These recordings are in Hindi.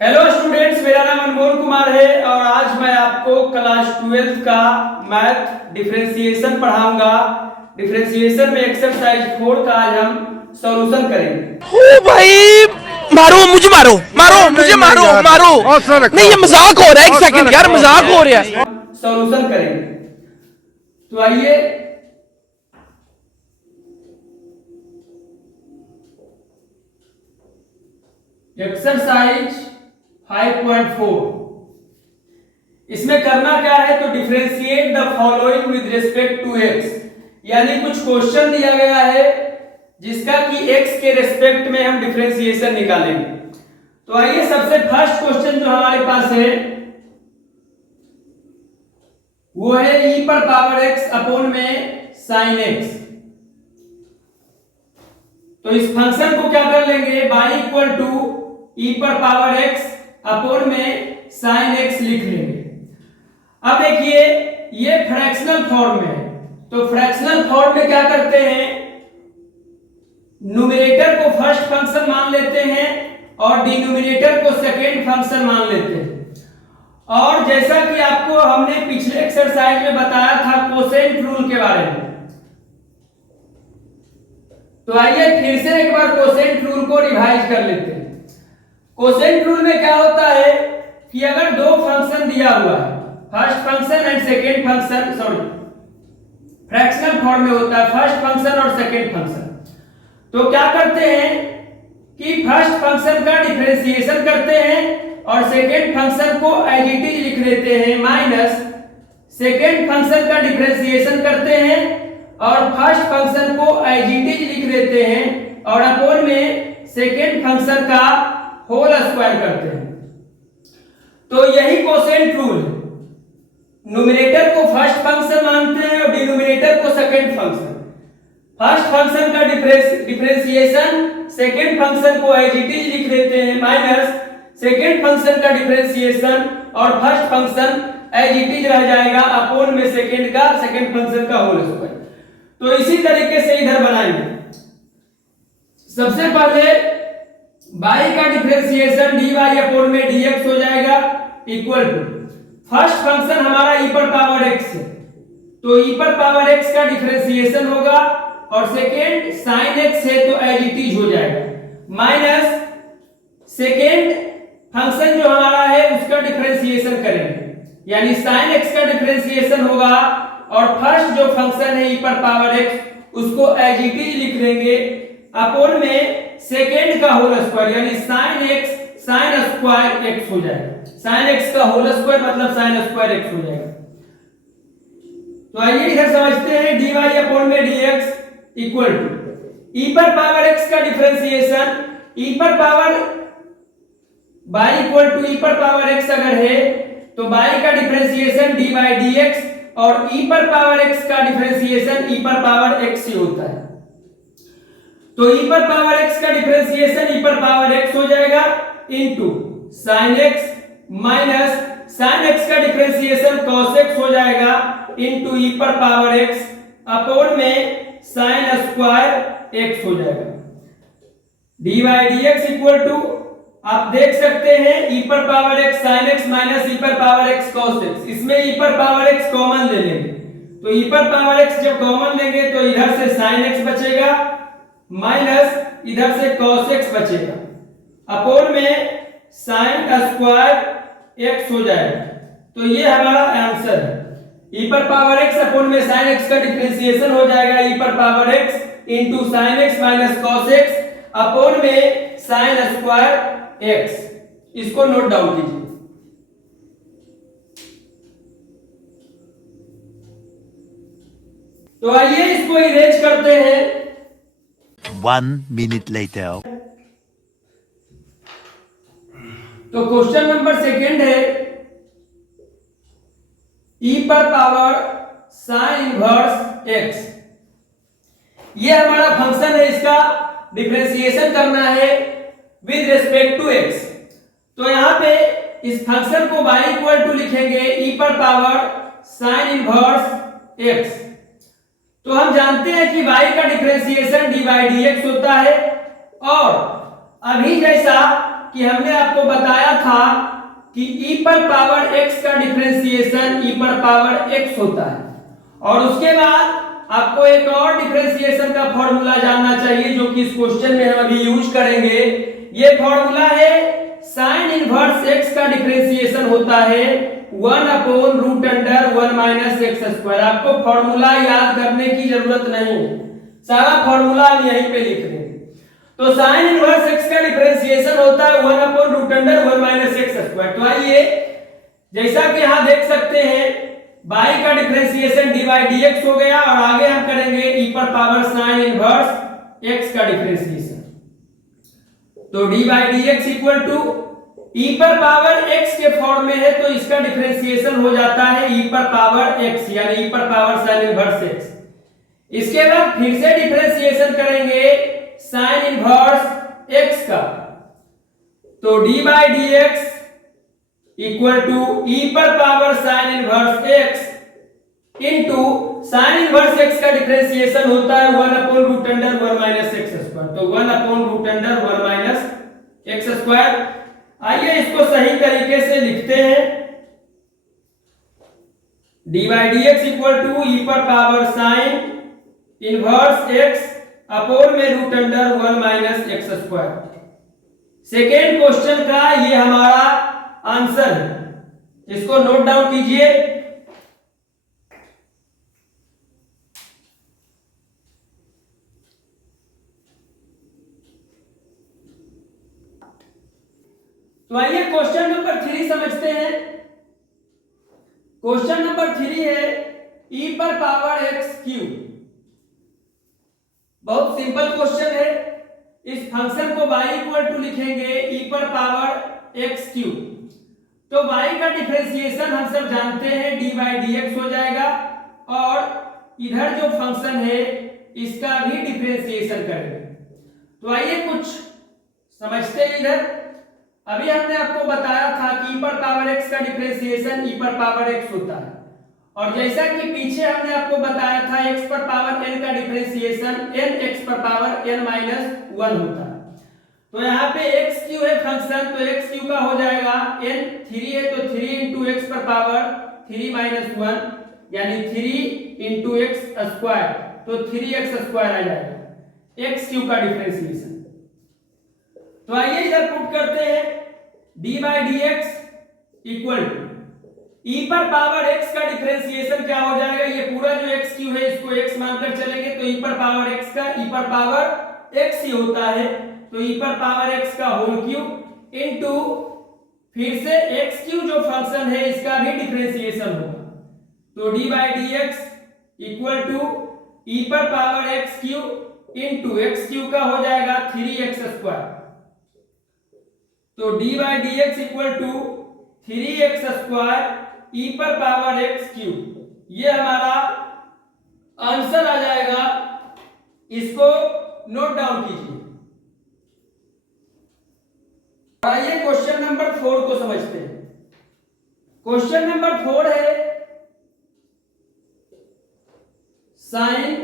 हेलो स्टूडेंट्स, मेरा नाम अनमोल कुमार है और आज मैं आपको क्लास 12 का मैथ डिफरेंशिएशन पढ़ाऊंगा। डिफरेंशिएशन में एक्सरसाइज 4 का आज हम सॉल्यूशन करेंगे। ओ भाई, मारो मुझे, मारो मारो मुझे, मारो मारो। नहीं, ये मजाक हो रहा है। एक सेकंड यार, मजाक हो रहा है। सॉल्यूशन करेंगे तो आइए एक्सरसाइज 5.4। इसमें करना क्या है तो differentiate the following with respect to x, यानी कुछ क्वेश्चन दिया गया है जिसका कि एक्स के रिस्पेक्ट में हम डिफरेंशिएशन निकालेंगे। तो आइए सबसे फर्स्ट क्वेश्चन जो हमारे पास है वो है e पर पावर x अपॉन में sin x। तो इस फंक्शन को क्या कर लेंगे, y इक्वल टू e पर पावर x अपॉन में sin x लिख लेंगे। अब देखिए ये फ्रैक्शनल फॉर्म में है, तो फ्रैक्शनल फॉर्म में क्या करते हैं, न्यूमरेटर को फर्स्ट फंक्शन मान लेते हैं और डिनोमिनेटर को सेकेंड फंक्शन मान लेते हैं। और जैसा कि आपको हमने पिछले एक्सरसाइज में बताया था कोसेंट रूल के बारे में, तो आइए फिर से एक बार कोसेंट रूल को रिवाइज कर लेते हैं। कोसेंट रूल में क्या होता है कि अगर दो फंक्शन दिया हुआ है, first function and second function, sorry fractional form में होता है फर्स्ट फंक्शन और सेकेंड फंक्शन, तो क्या करते हैं कि फर्स्ट फंक्शन का डिफरेंशिएशन करते हैं और सेकेंड फंक्शन को एज इट इज लिख लेते हैं, माइनस सेकेंड फंक्शन का डिफरेंशिएशन करते हैं और फर्स्ट फंक्शन को एज इट इज लिख लेते हैं और अपॉन में सेकेंड फंक्शन का होल स्क्वायर करते हैं। तो यही कोसेंट रूल है, न्यूमरेटर को फर्स्ट फंक्शन मानते हैं और डिनोमिनेटर को सेकेंड फंक्शन। फर्स्ट फंक्शन का डिफरेंशिएशन सेकेंड फंक्शन को एज इट इज लिख लेते हैं, माइनस सेकेंड फंक्शन का डिफरेंशिएशन और first function as it is रह जाएगा अपॉन में सेकेंड फंक्शन का होल स्क्वायर। तो इसी तरीके से इधर बनाएंगे। सबसे पहले y का डिफरेंशिएशन dy अपॉन में dx हो जाएगा इक्वल टू फर्स्ट फंक्शन हमारा e पर पावर x है, तो e पर पावर x का डिफरेंशिएशन होगा और सेकेंड sin x है तो एज इट इज हो जाएगा, माइनस सेकेंड फंक्शन जो हमारा है उसका डिफरेंशिएशन करेंगे, यानी sin x का डिफरेंशिएशन होगा और फर्स्ट जो फंक्शन है e पर पावर x उसको एज इट इज लिख देंगे अपॉन में सेकेंड का होल स्क्वायर, यानी sin x sin square x हो जाएगा। sin x का होल स्क्वायर मतलब sin स्क्वायर x हो जाएगा। तो आइए इधर समझते हैं dy अपॉन में dx इक्वल टू e पर पावर x का डिफरेंशिएशन, e पर power y equal to e पर पावर x अगर है तो y का डिफरेंशिएशन dy dx और e पर पावर x का डिफरेंशिएशन e पर पावर x ही होता है। तो e पर पावर x का डिफरेंशिएशन e पर पावर x हो जाएगा into sin x minus sin x का डिफरेंशिएशन cos x हो जाएगा इनटू e पर पावर x अपॉन में sin स्क्वायर x हो जाएगा। dy dx इक्वल टू आप देख सकते हैं e पर power x sin x minus e पर पावर x cos x, इसमें e पर पावर x कॉमन ले लेंगे, तो e पर पावर x जब कॉमन लेंगे तो इधर से sin x बचेगा माइनस इधर से cos x बचेगा अपॉन में sin स्क्वायर x हो जाएगा। तो ये हमारा आंसर है, e पर पावर x अपॉन में sin x का डिफरेंशिएशन हो जाएगा e पर power x into sin x minus cos x upon में sin स्क्वायर x। इसको नोट डाउन कीजिए। तो आइए इसको इरेज करते हैं। 1 minute later. तो क्वेश्चन नंबर सेकेंड है e पर पावर sin इनवर्स x, ये हमारा फंक्शन है, इसका डिफरेंशिएशन करना है विद रिस्पेक्ट टू x। तो यहां पे इस फंक्शन को y इक्वल टू लिखेंगे e पर पावर sin इनवर्स x। तो हम जानते हैं कि y का डिफरेंशिएशन dy dx होता है और अभी जैसा कि हमने आपको बताया था कि e पर पावर x का डिफरेंशिएशन e पर पावर x होता है, और उसके बाद आपको एक और डिफरेंशिएशन का फॉर्मूला जानना चाहिए जो कि इस क्वेश्चन में हम अभी यूज करेंगे। ये फॉर्मूला है sin इनवर्स x का डिफरेंशिएशन होता है 1/√1 माइनस एक्स स्क्वायर। आपको फॉर्मूला याद करने की जरूरत नहीं है, सारा फॉर्मूला हम यहीं पे लिख देंगे। तो sin इनवर्स x का डिफरेंशिएशन होता है 1/√1 माइनस एक्स स्क्वायर। तो आइए, जैसा कि यहां देख सकते हैं, y का डिफरेंशिएशन dy dx हो गया, और आगे हम करेंगे e पर पावर sin इनवर्स x का डिफरेंशिएशन। तो dy dx equal to e पर पावर x के फॉर्म में है, तो इसका डिफरेंशिएशन हो जाता है e पर पावर x, यानी e पर पावर sin इनवर्स x। इसके बाद फिर से डिफरेंशिएशन करेंगे sin इनवर्स x का, तो dy dx equal to e पर power sin inverse x into sin inverse x का डिफरेंशिएशन होता है 1/√1 माइनस एक्स स्क्वायर। तो 1/√1 माइनस एक्स स्क्वायर। आइए इसको सही तरीके से लिखते हैं, dy dx equal to e पर power sin inverse x upon में √1 minus x square. Second question का ये हमारा आंसर है, इसको नोट डाउन कीजिए। तो आइए क्वेश्चन नंबर 3 समझते हैं। क्वेश्चन नंबर 3 है e पर पावर x क्यूब। बहुत सिंपल क्वेश्चन है। इस फंक्शन को y इक्वल टू लिखेंगे e पर पावर x क्यूब। तो y का डिफरेंशिएशन हम सब जानते हैं dy dx हो जाएगा, और इधर जो फंक्शन है इसका भी डिफरेंशिएशन करेंगे। तो आइए कुछ समझते हैं इधर। अभी हमने आपको बताया था कि e पर पावर x का डिफरेंशिएशन e पर पावर x होता है, और जैसा कि पीछे हमने आपको बताया था x पर पावर n का डिफरेंशिएशन n x पर पावर n माइनस 1 होता है। तो यहाँ पे x क्यू है फंक्शन, तो x क्यू का हो जाएगा n 3 है तो 3 इंटू एक्स पर पावर 3 माइनस 1, यानी 3 इंटू एक्स स्क्वायर, तो 3x स्क्वायर आ जाएगा x क्यू का डिफरेंशिएशन। तो आइए इधर पुट करते हैं, dy dx equal to e पर पावर x का डिफरेंशिएशन क्या हो जाएगा, ये पूरा जो x क्यू है इसको x मानकर चलेंगे, तो e पर पावर x का e पर पावर x ही होता है, तो e पर पावर x का होल क्यूब इनटू फिर से x क्यू जो फंक्शन है इसका भी डिफरेंशिएशन होगा, तो dy dx equal to e पर power x cube into x cube का हो जाएगा 3x स्क्वायर। तो dy dx equal to 3x square e पर पावर x क्यूब, ये हमारा आंसर आ जाएगा। इसको नोट डाउन कीजिए। आइए क्वेश्चन नंबर 4 को समझते हैं। क्वेश्चन नंबर 4 है साइन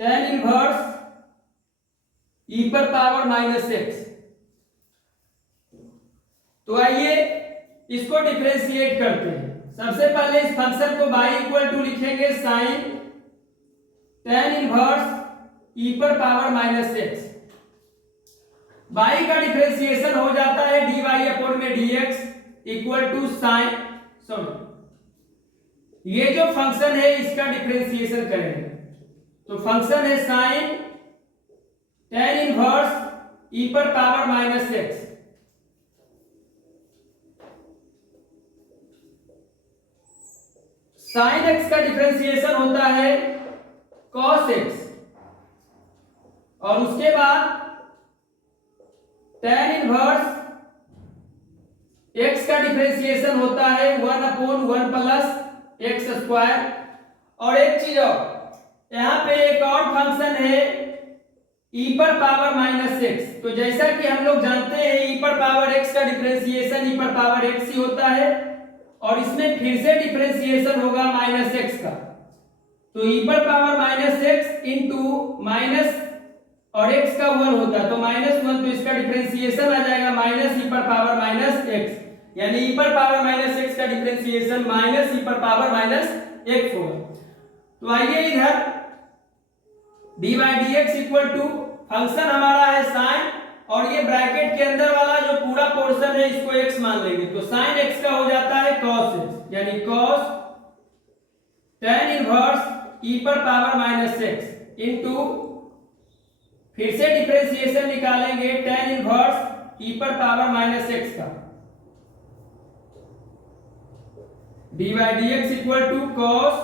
tan इनवर्स e पर पावर माइनस x। तो आइए इसको डिफरेंशिएट करते हैं। सबसे पहले इस फंक्शन को y इक्वल टू लिखेंगे साइन tan इनवर्स e पर पावर माइनस x। y का डिफरेंशिएशन हो जाता है dy अपॉन में dx इक्वल टू साइन, ये जो फंक्शन है इसका डिफरेंशिएशन करेंगे, तो फंक्शन है साइन tan इनवर्स e पर power minus x। Sine x का डिफरेंशिएशन होता है cos x, और उसके बाद tan इनवर्स x का डिफरेंशिएशन होता है 1/1 प्लस एक्स स्क्वायर। और एक चीज और, यहाँ पे एक और फंक्शन है e पर पावर माइनस x। तो जैसा कि हम लोग जानते हैं e पर पावर x का डिफरेंशिएशन e पर पावर x ही होता है, और इसमें फिर से डिफरेंशिएशन होगा माइनस x का, तो e पर power minus x into minus और x का 1 होता तो -1, तो इसका डिफरेंशिएशन आ जाएगा माइनस e पर पावर माइनस x, यानी e पर पावर माइनस x का डिफरेंशिएशन माइनस e पर पावर माइनस x होगा। तो आइए इधर dy dx equal to function हमारा है साइन, और ये ब्रैकेट के अंदर वाला जो पूरा पोर्शन है इसको x मान लेंगे, तो साइन x का हो जाता है cos x, यानी cos tan इनवर्स e पर पावर माइनस x इनटू, फिर से डिफरेंशिएशन निकालेंगे tan इनवर्स e पर पावर माइनस x का, dy dx equal to cos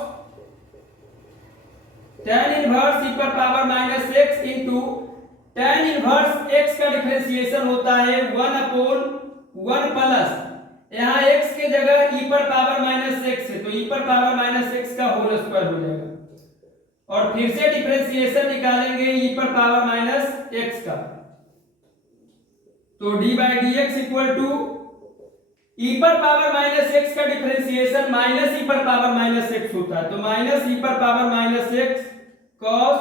tan इनवर्स e पर power minus x into tan इनवर्स x का डिफरेंशिएशन होता है 1/1 प्लस, यहाँ x के जगह e पर पावर माइनस x है तो e पर पावर माइनस x का होल स्क्वायर हो जाएगा, और फिर से डिफरेंशिएशन निकालेंगे e पर पावर माइनस x का, तो dy dx equal to e पर पावर माइनस x का डिफरेंशिएशन माइनस e पर पावर माइनस x होता है, तो माइनस e पर power minus x cos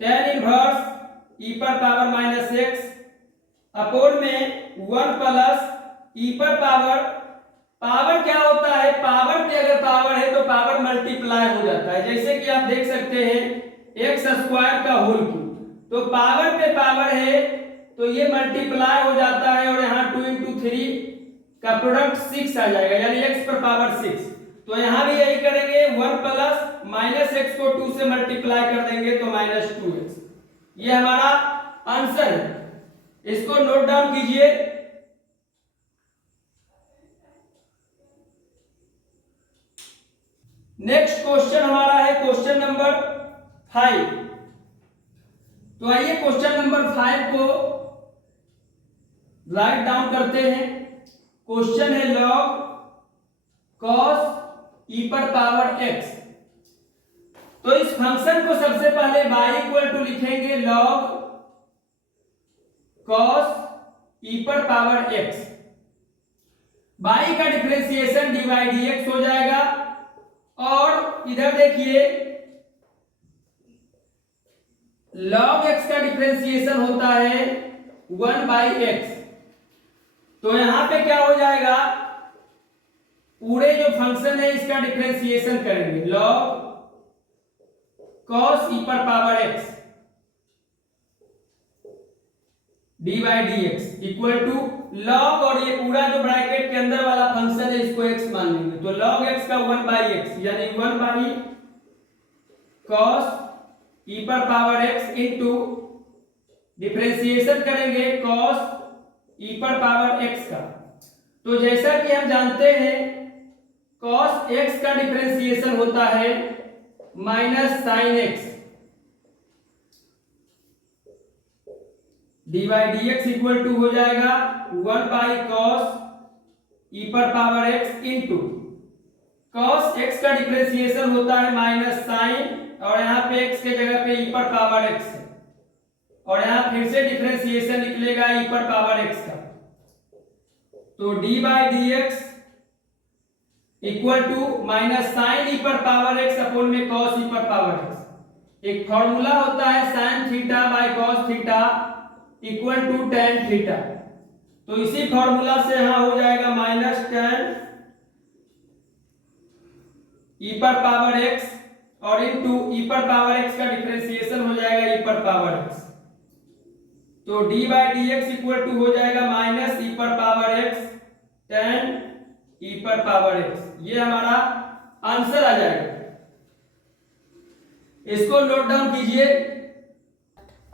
tan इनवर्स e पर पावर माइनस x अपोन में 1 प्लस e पर पावर, पावर क्या होता है, पावर पे अगर पावर है तो पावर मल्टीप्लाई हो जाता है, जैसे कि आप देख सकते हैं x स्क्वायर का होल क्यूब, तो पावर पे पावर है तो ये मल्टीप्लाई हो जाता है, और यहाँ 2 × 3 का प्रोडक्ट 6 आ जाएगा, यानी x पर पावर 6, तो यहाँ भी यही करेंगे 1 प्लस माइनस x को 2 से मल्टीप्लाई कर देंगे तो माइनस 2x, ये हमारा आंसर है, इसको नोट डाउन कीजिए। नेक्स्ट क्वेश्चन हमारा है क्वेश्चन नंबर 5। तो आइए क्वेश्चन नंबर 5 को राइट डाउन करते हैं। क्वेश्चन है log cos e पर पावर x, तो इस फंक्शन को सबसे पहले y इक्वल टू लिखेंगे log cos e पर पावर x, y का डिफरेंशिएशन dy dx हो जाएगा, और इधर देखिए log x का डिफरेंशिएशन होता है 1/x, तो यहां पे क्या हो जाएगा, पूरे जो फंक्शन है इसका डिफरेंशिएशन करेंगे log cos e पर power x dy dx equal to log, और ये पूरा जो ब्रैकेट के अंदर वाला फंक्शन है इसको x मान लेंगे, तो log x का 1/x यानी 1/cos e पर पावर x इनटू डिफरेंशिएशन करेंगे cos e पर पावर x का, तो जैसा कि हम जानते हैं cos x का डिफरेंशिएशन होता है minus sine x, dy dx equal to हो जाएगा 1/cos e पर power x into cos x का डिफरेंशिएशन होता है माइनस साइन, और यहाँ पे x के जगह पे e पर पावर x है, और यहाँ फिर से डिफरेंशिएशन निकलेगा e पर पावर x का, तो dy dx equal to minus sine e पर पावर x अपोन में cos e पर पावर x, एक फॉर्मूला होता है sin theta by cos theta equal to tan theta, तो इसी फॉर्मूला से यहां हो जाएगा माइनस tan e पर पावर x और इनटू e पर पावर x का डिफरेंशिएशन हो जाएगा e पर पावर x, तो dy dx इक्वल टू हो जाएगा माइनस e पर पावर x tan e पर पावर x, ये हमारा आंसर आ जाएगा। इसको नोट डाउन कीजिए।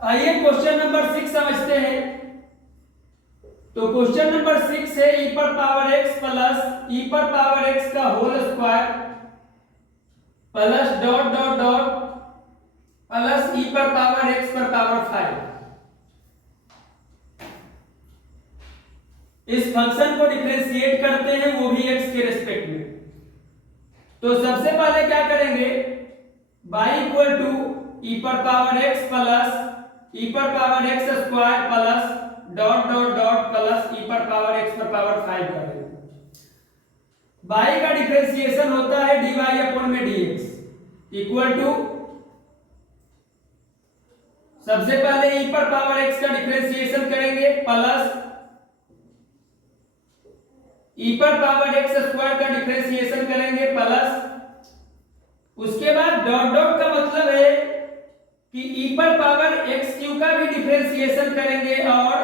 आइए क्वेश्चन नंबर 6 समझते हैं। तो क्वेश्चन नंबर 6 है e पर पावर x प्लस e पर पावर x का whole square plus dot dot dot plus e पर पावर x पर पावर 5। इस फंक्शन को डिफरेंशिएट करते हैं वो भी x के रिस्पेक्ट में। तो सबसे पहले क्या करेंगे, y इक्वल टू e पर पावर x प्लस e पर power x square plus dot dot dot plus e पर पावर x पर पावर 5 कर देंगे। y का डिफरेंशिएशन होता है dy अपॉन में dx इक्वल टू सबसे पहले e पर पावर x का डिफरेंशिएशन करेंगे प्लस e पर पावर x स्क्वायर का डिफरेंशिएशन करेंगे प्लस, उसके बाद डॉट डॉट का मतलब है कि e पर पावर x क्यू का भी डिफरेंशिएशन करेंगे और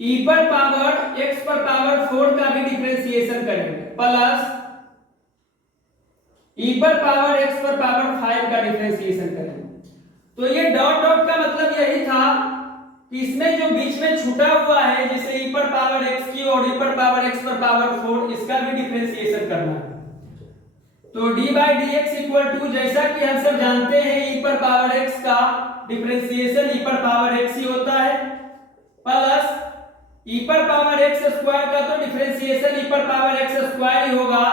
e पर पावर x पर पावर 4 का भी डिफरेंशिएशन करेंगे प्लस e पर पावर x पर पावर 5 का डिफरेंशिएशन करेंगे। तो ये डॉट डॉट का मतलब यही था कि इसमें जो बीच में छूटा हुआ है जैसे e पर पावर x क्यू और e पर पावर x पर पावर 4 इसका भी डिफरेंशिएशन करना है। तो d by d x equal to, जैसा कि हम सब जानते हैं e पर पावर x का डिफरेंशिएशन e पर पावर x ही होता है प्लस e पर पावर x स्क्वायर का तो डिफरेंशिएशन e पर पावर x स्क्वायर ही होगा,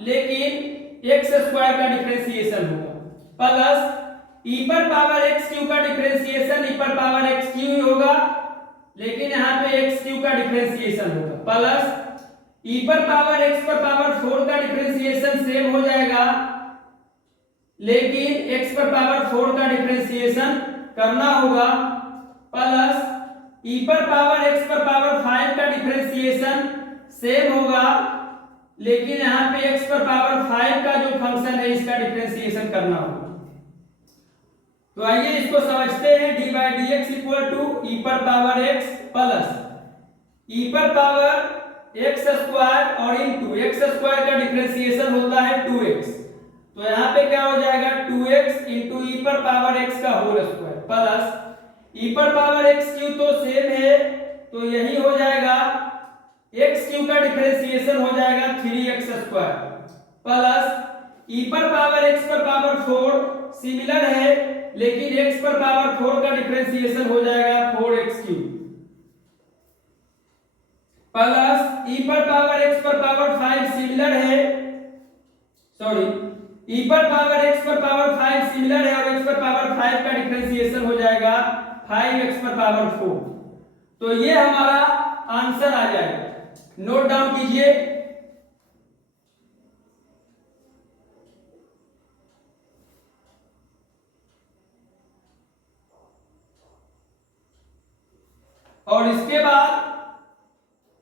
लेकिन x स्क्वायर का डिफरेंशिएशन होगा प्लस e पर पावर x क्यू का डिफरेंशिएशन e पर पावर x क्यू ही होगा, लेकिन यहाँ पे x क्यू का डिफरेंशिएशन होगा प्लस e पर पावर x पर पावर 4 का डिफरेंशिएशन सेम हो जाएगा, लेकिन x पर पावर 4 का डिफरेंशिएशन करना होगा प्लस e पर पावर x पर पावर 5 का डिफरेंशिएशन सेम होगा, लेकिन यहाँ पे x पर पावर 5 का जो फंक्शन है इसका डिफरेंशिएशन करना होगा। तो आइए इसको समझते हैं। d by d x equal to e पर पावर x प्लस ई पर पावर x स्क्वायर और इनटू x स्क्वायर का डिफरेंशिएशन होता है 2x, तो यहाँ पे क्या हो जाएगा 2x इंटू ई पर पावर x का होल स्क्वायर प्लस ई पर पावर x क्यू तो सेम है तो यही हो जाएगा, x क्यू का डिफरेंशिएशन हो जाएगा 3x स्क्वायर प्लस ई पर पावर x पर पावर 4 सिमिलर है, लेकिन x पर पावर 4 का डिफरेंशिएशन हो जाएगा 4x क्यूब प्लस e पर पावर x पर पावर 5 सिमिलर है, सॉरी e पर पावर x पर पावर 5 सिमिलर है और x पर पावर 5 का डिफरेंशिएशन हो जाएगा 5x पर पावर 4। तो ये हमारा आंसर आ जाएगा, नोट डाउन कीजिए। और इसके बाद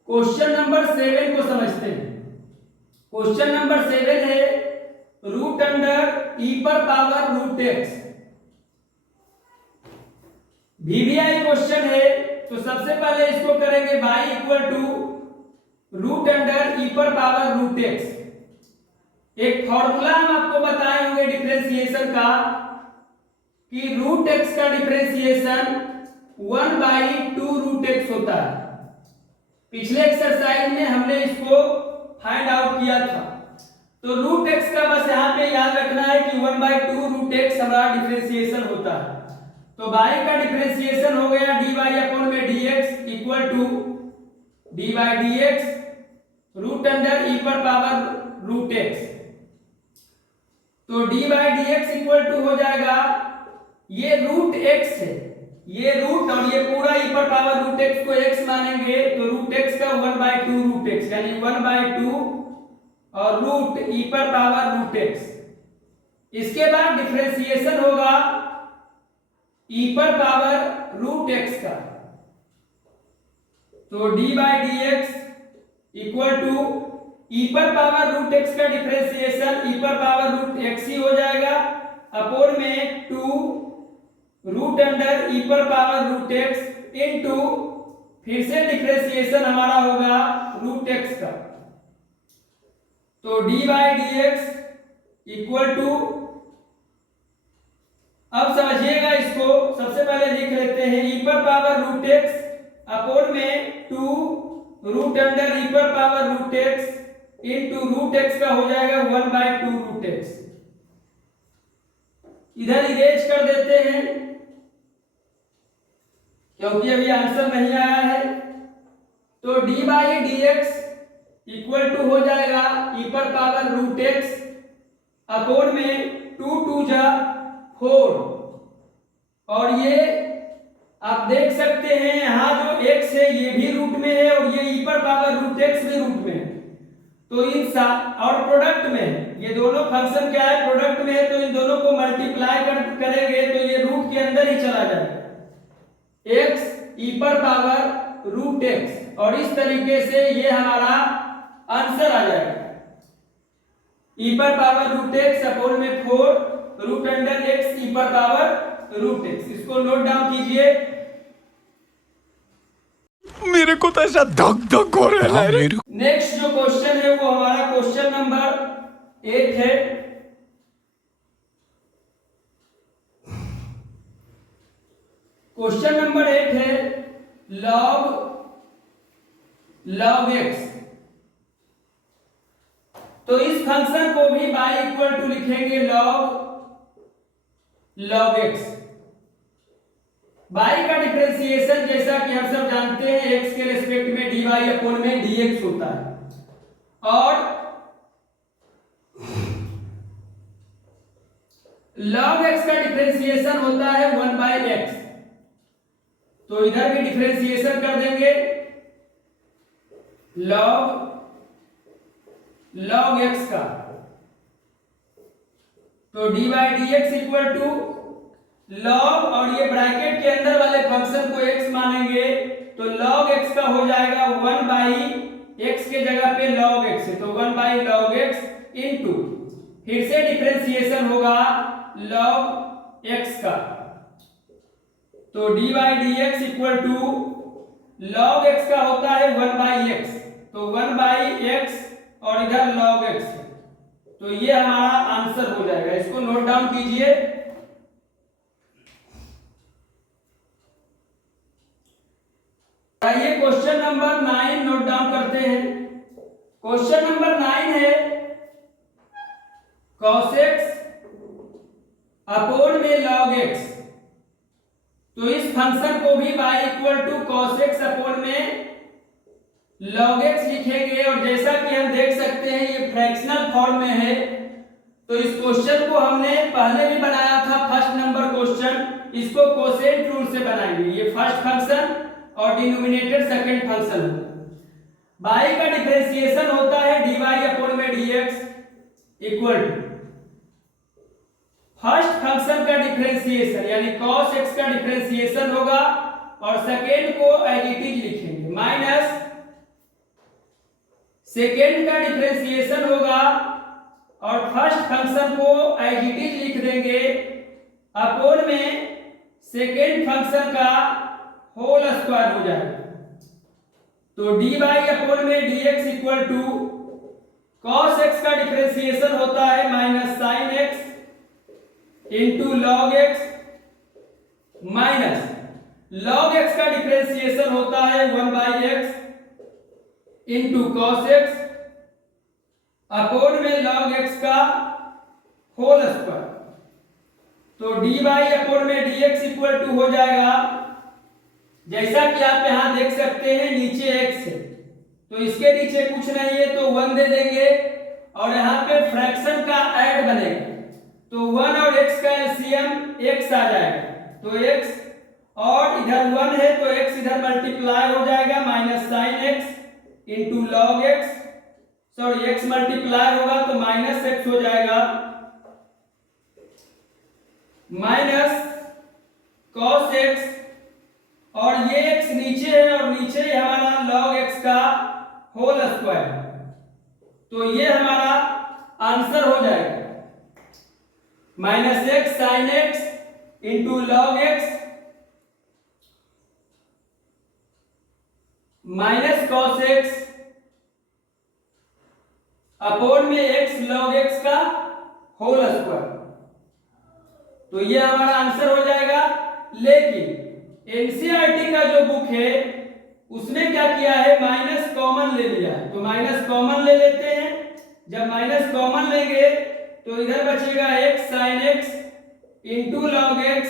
क्वेश्चन नंबर 7 को समझते हैं। क्वेश्चन नंबर 7 है रूट अंडर ई पर power root x. VVI question है, तो सबसे पहले इसको करेंगे y equal to root under e पर पावर रूट एक्स। एक फॉर्मूला हम आपको बताए होंगे डिफरेंशिएशन का कि रूट एक्स का डिफरेंशिएशन 1/2 रूट एक्स होता है। पिछले एक्सरसाइज में हमने इसको फाइंड आउट किया था। तो रूट एक्स का बस यहाँ पे याद रखना है कि 1/2 रूट एक्स हमारा डिफरेंशिएशन होता है। तो y का डिफरेंशिएशन हो गया dy अपॉन में dx equal to dy dx root under e पर पावर रूट x। तो dy dx इक्वल टू हो जाएगा, ये रूट x है, ये रूट और ये पूरा e पर पावर रूट x को x मानेंगे तो रूट x का 1/2 रूट x यानी 1/2 और रूट e पर पावर रूट x। इसके बाद डिफरेंशिएशन होगा e पर पावर रूट x का, तो dy dx equal to e पर पावर रूट x का डिफरेंशिएशन e पर पावर रूट x ही हो जाएगा अपॉन में 2 रूट अंडर e पर पावर रूट x इनटू फिर से डिफरेंशिएशन हमारा होगा रूट x का। तो dy dx इक्वल टू, अब समझिएगा इसको, सबसे पहले लिख लेते हैं e पर पावर रूट x अपॉन में 2 रूट अंडर e पर power root x into root x का हो जाएगा 1/2 रूट x। इधर इरेज कर देते हैं क्योंकि अभी आंसर नहीं आया है। तो dy dx इक्वल टू हो जाएगा e पर पावर रूट x अपॉन में 2 2 जा 4 और ये आप देख सकते हैं यहाँ जो x है ये भी रूट में है और ये e पर पावर रूट x भी रूट में है। तो और प्रोडक्ट में ये दोनों फंक्शन क्या है, प्रोडक्ट में है, तो इन दोनों को मल्टीप्लाई करेंगे तो ये रूट के अंदर ही चला जाएगा, x e पर पावर रूट x, और इस तरीके से ये हमारा आंसर आ जाएगा, e पर पावर रूट x अपोन में 4 रूट अंडर x e पर पावर रूट x। इसको नोट डाउन कीजिए। मेरे को तो ऐसा धक धक हो रहा है। नेक्स्ट जो क्वेश्चन है वो हमारा क्वेश्चन नंबर 8 है। क्वेश्चन नंबर 8 है log x। तो इस फंक्शन को भी y इक्वल टू लिखेंगे log x। y का डिफरेंशिएशन जैसा कि हम सब जानते हैं x के रिस्पेक्ट में dy अपॉन में dx होता है, और log x का डिफरेंशिएशन होता है 1/x। तो इधर भी डिफरेंशिएशन कर देंगे, log x का, तो dy dx equal to log, और ये ब्रैकेट के अंदर वाले फंक्शन को x मानेंगे तो log x का हो जाएगा 1/x के जगह पे log x है, तो 1/log x इनटू फिर से डिफरेंशिएशन होगा log x का, तो dy dx equal to log x का होता है 1/x, तो 1/x और इधर log x, तो ये हमारा आंसर हो जाएगा। इसको नोट डाउन कीजिए। आइए क्वेश्चन नंबर 9 नोट डाउन करते हैं। क्वेश्चन नंबर 9 है cos x अपोन में log x। तो इस फंक्शन को भी y equal to cos x upon में log x लिखेंगे, और जैसा कि हम देख सकते हैं ये फ्रैक्शनल फॉर्म में है, तो इस क्वेश्चन को हमने पहले भी बनाया था, फर्स्ट नंबर क्वेश्चन। इसको कोसेंट रूल से बनाएंगे, ये फर्स्ट फंक्शन और डिनोमिनेटर सेकंड फंक्शन होगा। y का डिफरेंशिएशन होता है dy अपॉन में dx equal to first function का डिफरेंशिएशन यानी cos x का डिफरेंशिएशन होगा, और सेकेंड को एज इट इज लिखेंगे, माइनस सेकेंड का डिफरेंशिएशन होगा और फर्स्ट फंक्शन को एज इट इज लिख देंगे, अपोन में सेकेंड फंक्शन का होल स्क्वायर हो जाएगा, तो dy अपॉन में dx equal to cos x का डिफरेंशिएशन होता है minus sin x into log x, minus log x का डिफरेंशिएशन होता है 1/x into cos x upon में log x का होल स्क्वायर, तो dy अपॉन में dx इक्वल टू हो जाएगा, जैसा कि आप यहां देख सकते हैं नीचे x है तो इसके नीचे कुछ नहीं है तो 1 दे देंगे, और यहाँ पे फ्रैक्शन का ऐड बनेगा, तो 1 और x का एलसीएम x आ जाएगा, तो x और इधर 1 है तो x इधर मल्टीप्लाई हो जाएगा, minus sin x into log x, sorry x multiply होगा तो माइनस x हो जाएगा, माइनस cos x, और ये x नीचे है और नीचे ही हमारा log x का होल स्क्वायर, तो ये हमारा आंसर हो जाएगा, minus x sin x into log x minus cos x upon में x log x का होल स्क्वायर, तो ये हमारा आंसर हो जाएगा। लेकिन एनसीईआरटी का जो बुक है उसने क्या किया है, माइनस कॉमन ले लिया है, तो माइनस कॉमन ले लेते हैं। जब माइनस कॉमन लेंगे तो इधर बचेगा x sin x into log x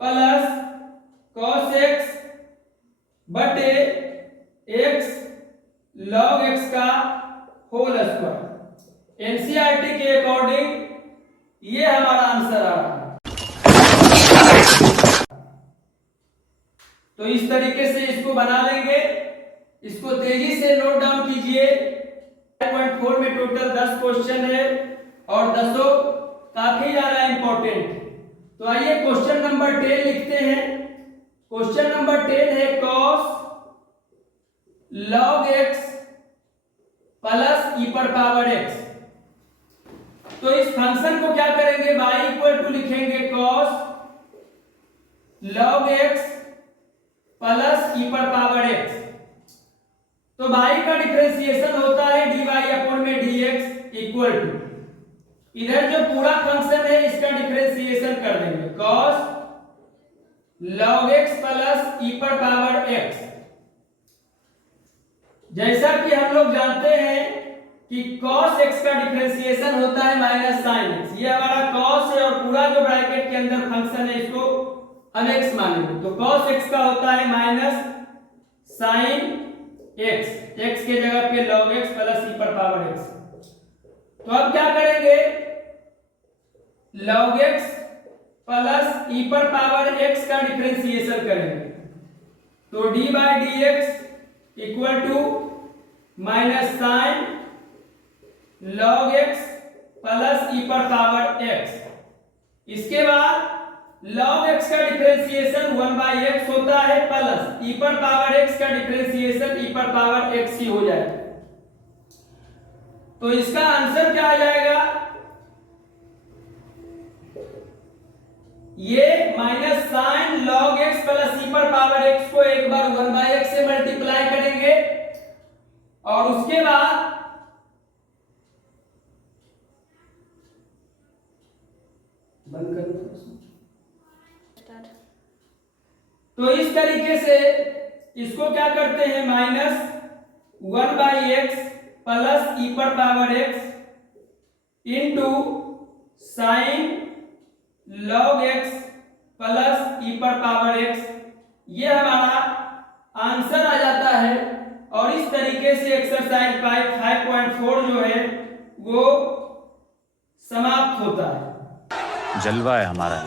plus cos x बटे x log x का होल स्क्वायर। एनसीईआरटी के अकॉर्डिंग ये हमारा आंसर आ रहा है। तो इस तरीके से इसको बना लेंगे, इसको तेजी से नोट डाउन कीजिए। 5.4 में टोटल 10 क्वेश्चन है और 10 काफी ज्यादा इंपॉर्टेंट। तो आइए क्वेश्चन नंबर 10 लिखते हैं। क्वेश्चन नंबर 10 है cos log x plus e पर पावर x। तो इस फंक्शन को क्या करेंगे, y इक्वल टू लिखेंगे cos log x plus e पर पावर x। तो y का डिफरेंशिएशन होता है dy अपॉन में dx इक्वल टू, इधर जो पूरा फंक्शन है इसका डिफरेंशिएशन कर देंगे cos log x plus e पर पावर x। जैसा कि हम लोग जानते हैं कि cos x का डिफरेंशिएशन होता है माइनस sin x। ये हमारा cos है और पूरा जो ब्रैकेट के अंदर फंक्शन है इसको हम x मानेंगे। तो cos x का होता है माइनस sin x, x के जगह पे log x प्लस e पर पावर x। तो अब क्या करेंगे, log x प्लस e पर पावर x का डिफरेंशिएशन करेंगे। तो d by d x equal to minus sine log x plus e पर पावर x। इसके बाद log x का डिफरेंशिएशन 1 बाई एक्स होता है प्लस e पर पावर x का डिफरेंशिएशन e पर पावर x ही हो जाएगा। तो इसका आंसर क्या आ जाएगा, ये minus sine log x plus e पर पावर x को एक बार 1 बाई x से मल्टीप्लाई करेंगे और उसके बाद बंद कर दो। तो इस तरीके से इसको क्या करते हैं, minus 1 by x plus e पर power x into sine log x plus e पर पावर x, ये हमारा आंसर आ जाता है। और इस तरीके से एक्सरसाइज 5.4 जो है वो समाप्त होता है। जलवा है हमारा।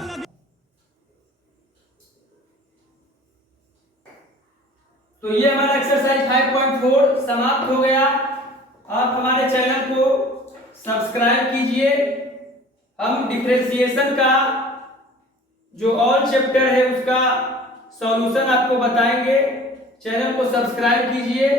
तो ये हमारा एक्सरसाइज 5.4 समाप्त हो गया। आप हमारे चैनल को सब्सक्राइब कीजिए। हम डिफरेंशिएशन का जो ऑल चैप्टर है उसका सॉल्यूशन आपको बताएंगे। चैनल को सब्सक्राइब कीजिए।